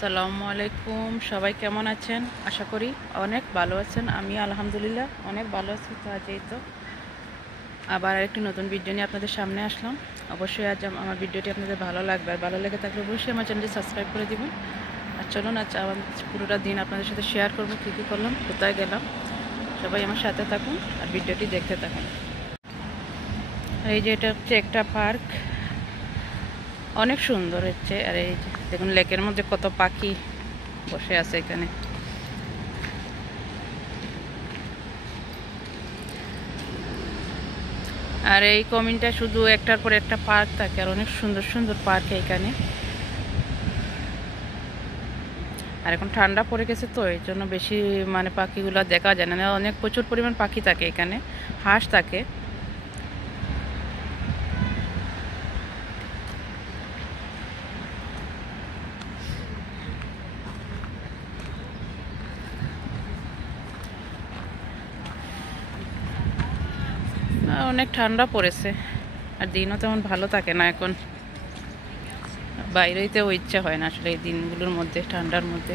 আসসালামু আলাইকুম। সবাই কেমন আছেন? আশা করি অনেক ভালো আছেন। আমি আলহামদুলিল্লাহ অনেক ভালো আছি। তো আজ এই তো আবার আরেকটি নতুন ভিডিও নিয়ে আপনাদের সামনে আসলাম। অবশ্যই আজ আমার ভিডিওটি আপনাদের ভালো লাগবে, আর ভালো লেগে থাকলে অবশ্যই আমার চ্যানেলটি সাবস্ক্রাইব করে দিবেন। আর চলুন আজ আমার পুরোটা দিন আপনাদের সাথে শেয়ার করবো কী কী করলাম, কোথায় গেলাম। সবাই আমার সাথে থাকুন আর ভিডিওটি দেখতে থাকুন। আর এই যে এটা হচ্ছে একটা পার্ক, অনেক সুন্দর হচ্ছে। আর এই যে দেখুন লেকের মধ্যে কত পাখি বসে আছে এখানে। আর এই কমিনটা শুধু একটার পর একটা পার্ক থাকে, আর অনেক সুন্দর সুন্দর পার্ক এখানে। আর এখন ঠান্ডা পড়ে গেছে তো এই জন্য বেশি পাখিগুলো দেখা যায় না। অনেক প্রচুর পরিমাণ পাখি থাকে এখানে, হাঁস থাকে। অনেক ঠান্ডা পড়েছে, আর দিনও তেমন ভালো থাকে না এখন। বাইরেতেও ইচ্ছা হয় না আসলে এই দিনগুলোর মধ্যে, ঠান্ডার মধ্যে।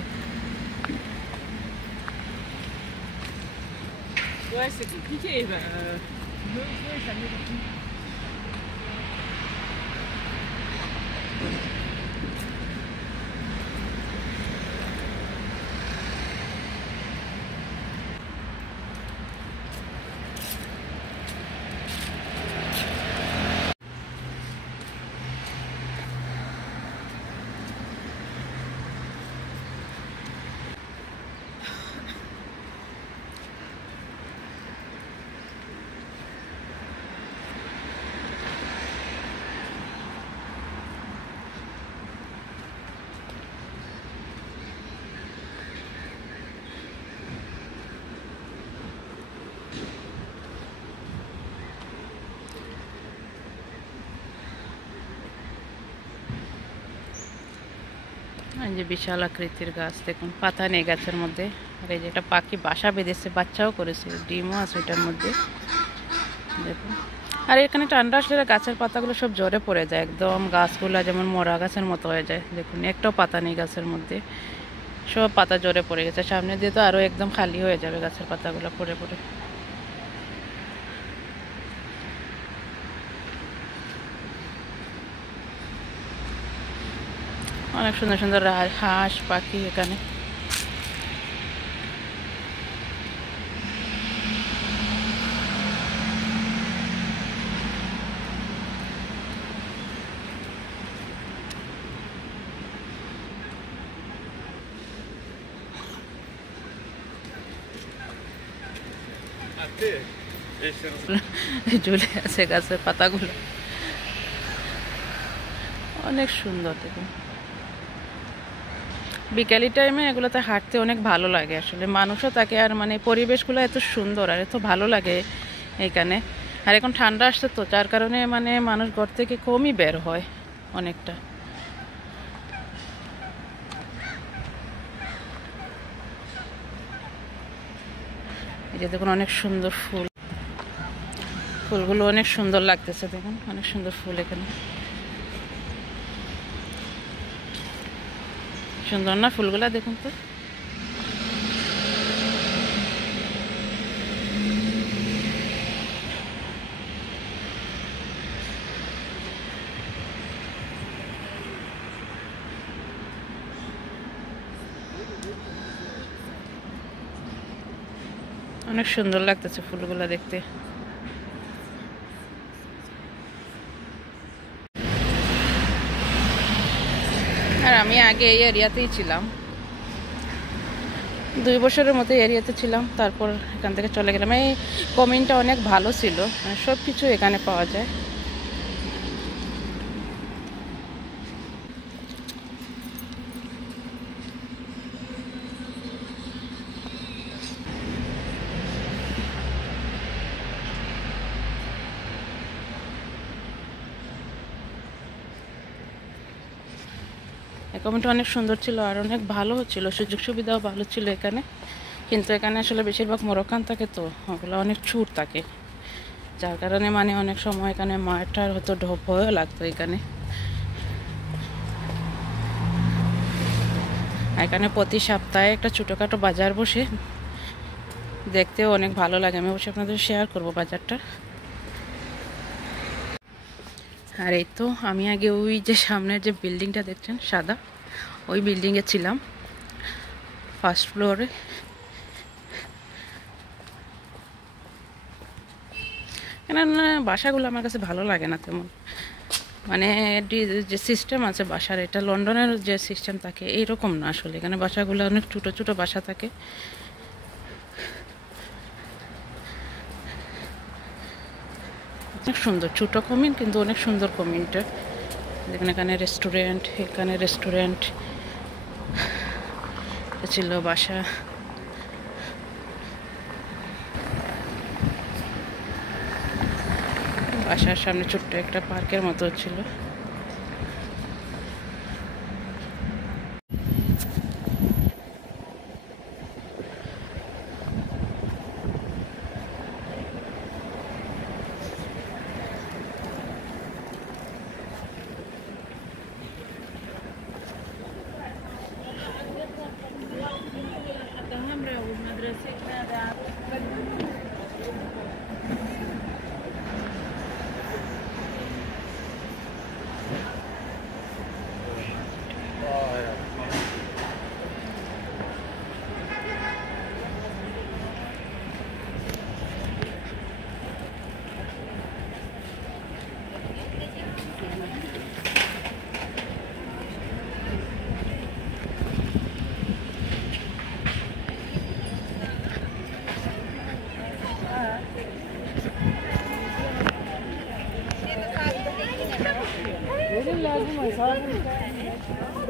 এই যে বিশাল আকৃতির গাছ, দেখুন পাতা নেই গাছের মধ্যে। আর এই যে একটা পাখি বাসা বেঁধেছে, বাচ্চাও করেছে, ডিমও আছে এটার মধ্যে, দেখুন। আর এখানে ঠান্ডা আসলে গাছের পাতাগুলো সব ঝরে পড়ে যায়, একদম গাছগুলো যেমন মরা গাছের মতো হয়ে যায়। দেখুন একটাও পাতা নেই গাছের মধ্যে, সব পাতা ঝরে পড়ে গেছে। সামনে দিয়ে তো আরও একদম খালি হয়ে যাবে গাছের পাতাগুলো পড়ে পড়ে। অনেক সুন্দর সুন্দর হাঁস পাখি এখানে। ঝুলে আছে গাছের পাতাগুলো, অনেক সুন্দর। দেখুন বিকালি টাইমে এগুলোতে হাঁটতে অনেক ভালো লাগে আসলে, মানুষও থাকে। আর পরিবেশগুলো এত সুন্দর আর এত ভালো লাগে এইখানে। আর এখন ঠান্ডা আসছে তো, যার কারণে মানুষ ঘর থেকে কমই বের হয় অনেকটা। এই যে দেখুন অনেক সুন্দর ফুল, ফুলগুলো অনেক সুন্দর লাগতেছে। দেখুন অনেক সুন্দর ফুল এখানে, সুন্দর না ফুলগুলা? দেখুন তো অনেক সুন্দর লাগতেছে ফুলগুলা দেখতে। আর আমি আগে এই এরিয়াতেই ছিলাম, 2 বছরের মতো এরিয়াতে ছিলাম, তারপর এখান থেকে চলে গেলাম। এই কমিনটা অনেক ভালো ছিল, সব কিছু এখানে পাওয়া যায়। কমিটি অনেক সুন্দর ছিল আর অনেক ভালো ছিল, সুযোগ সুবিধাও ভালো ছিল এখানে। কিন্তু এখানে আসলে বেশিরভাগ মরক্কান থাকে, তো ওগুলো অনেক ছুট থাকে, যার কারণে অনেক সময় এখানে মাঠটার হয়তো ভয়ও লাগতো এখানে। এখানে প্রতি সপ্তাহে একটা ছোটোখাটো বাজার বসে, দেখতেও অনেক ভালো লাগে। আমি অবশ্যই আপনাদের শেয়ার করব বাজারটা। আর এই তো আমি আগে ওই যে সামনের যে বিল্ডিংটা দেখছেন সাদা, ওই বিল্ডিংয়ে ছিলাম, ফার্স্ট ফ্লোরে। এখানে বাসাগুলো আমার কাছে ভালো লাগে না তেমন, মানে যে সিস্টেম আছে বাসার, এটা লন্ডনের যে সিস্টেম থাকে এইরকম না আসলে। এখানে বাসাগুলো অনেক ছোটো ছোটো বাসা থাকে। অনেক সুন্দর, ছোটো কমিন কিন্তু অনেক সুন্দর কমিনটা। দেখেন এখানে রেস্টুরেন্ট, এখানে রেস্টুরেন্ট ছিল, বাসা। বাসার সামনে ছোট্ট একটা পার্কের মতো ছিল।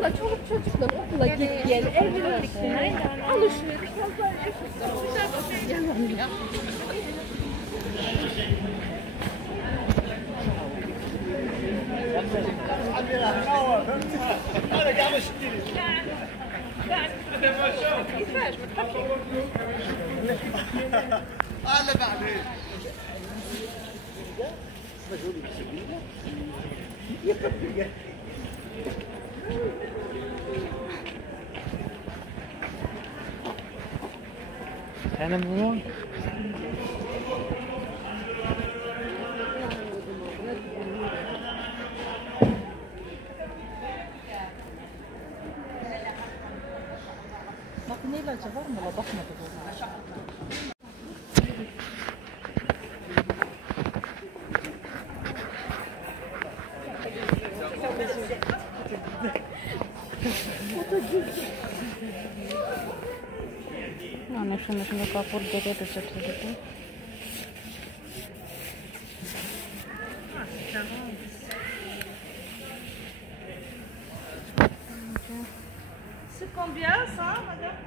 Valla çoluk çocukla okula git gel, evlilikten alışveriş yalan. أنا مو Makineyle açar mı? Bakmadı bu. অনেক সুন্দর সুন্দর কাপড় দেখে তো ছোট ছোট। C'est combien ça, madame?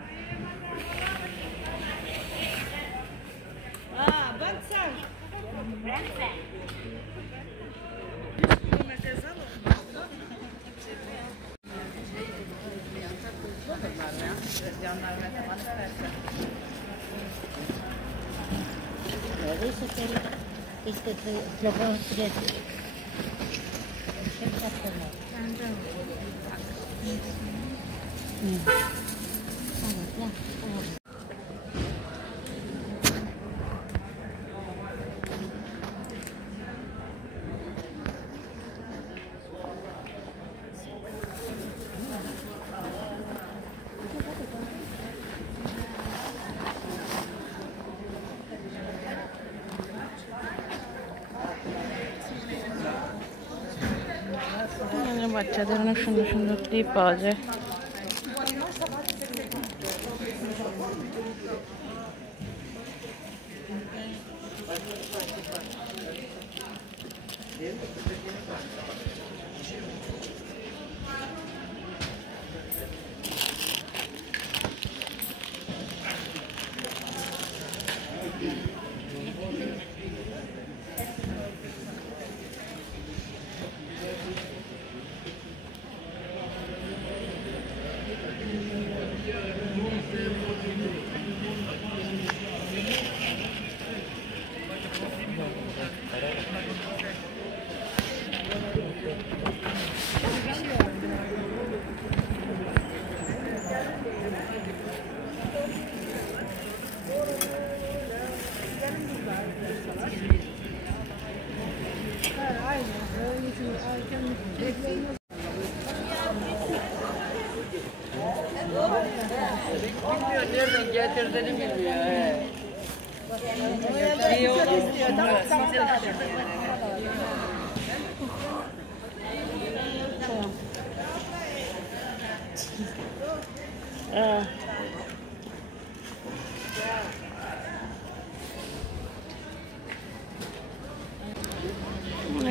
Ah, 25. 25. Adesso questo trovo freddo. বাচ্চাদের অনেক সুন্দর সুন্দর ক্লিপ পাওয়া যায়।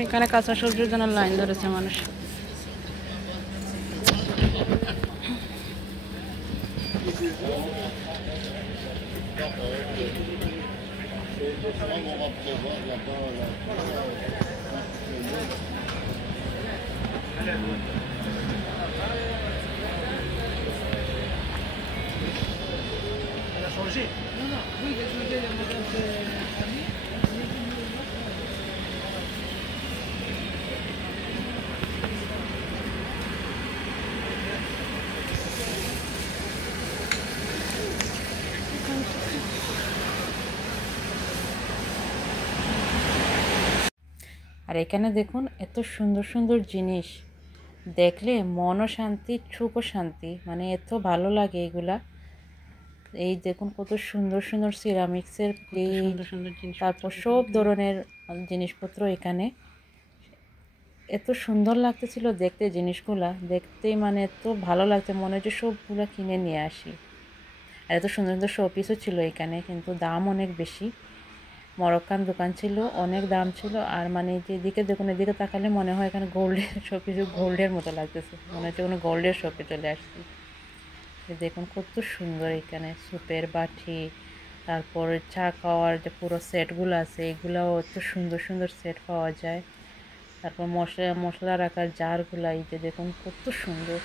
এখানে কাঁচা সবজির জন্য লাইন ধরেছে মানুষ। আর এখানে দেখুন এত সুন্দর সুন্দর জিনিস, দেখলে মনও শান্তি, চোখও শান্তি, মানে এত ভালো লাগে এগুলা। এই দেখুন কত সুন্দর সুন্দর সিরামিক্সের প্লেট, তারপর সব ধরনের জিনিসপত্র এখানে। এত সুন্দর লাগতেছিল দেখতে, জিনিসগুলা দেখতেই মানে এত ভালো লাগছে, মনে হচ্ছে সবগুলা কিনে নিয়ে আসি। আর এত সুন্দর সুন্দর শোপিসও ছিল এখানে, কিন্তু দাম অনেক বেশি। মরক্কান দোকান ছিল, অনেক দাম ছিল। আর মানে যেদিকে দেখুন, এদিকে তাকালে মনে হয় এখানে গোল্ডের শোপিস, গোল্ডের মতো লাগতেছে, মনে হচ্ছে কোনো গোল্ডের শপে চলে আসছি। দেখুন কত সুন্দর এখানে সুপের বাটি, তারপর চা খাওয়ার যে পুরো সেটগুলো আছে, এগুলাও এত সুন্দর সুন্দর সেট পাওয়া যায়। তারপর মশলা রাখার জারগুলো, এই যে দেখুন কত সুন্দর,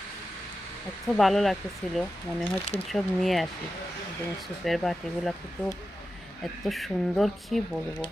এত ভালো লাগতেছিল, মনে হচ্ছে সব নিয়ে আসি। সুপের বাটিগুলো কত এত সুন্দর, কি বলবো।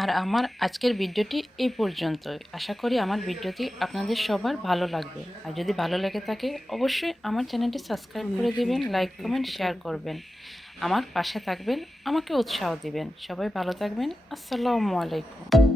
আর আমার আজকের ভিডিওটি এই পর্যন্তই। আশা করি আমার ভিডিওটি আপনাদের সবার ভালো লাগবে। আর যদি ভালো লেগে থাকে অবশ্যই আমার চ্যানেলটি সাবস্ক্রাইব করে দিবেন, লাইক কমেন্ট শেয়ার করবেন, আমার পাশে থাকবেন, আমাকে উৎসাহ দিবেন। সবাই ভালো থাকবেন। আসসালামু আলাইকুম।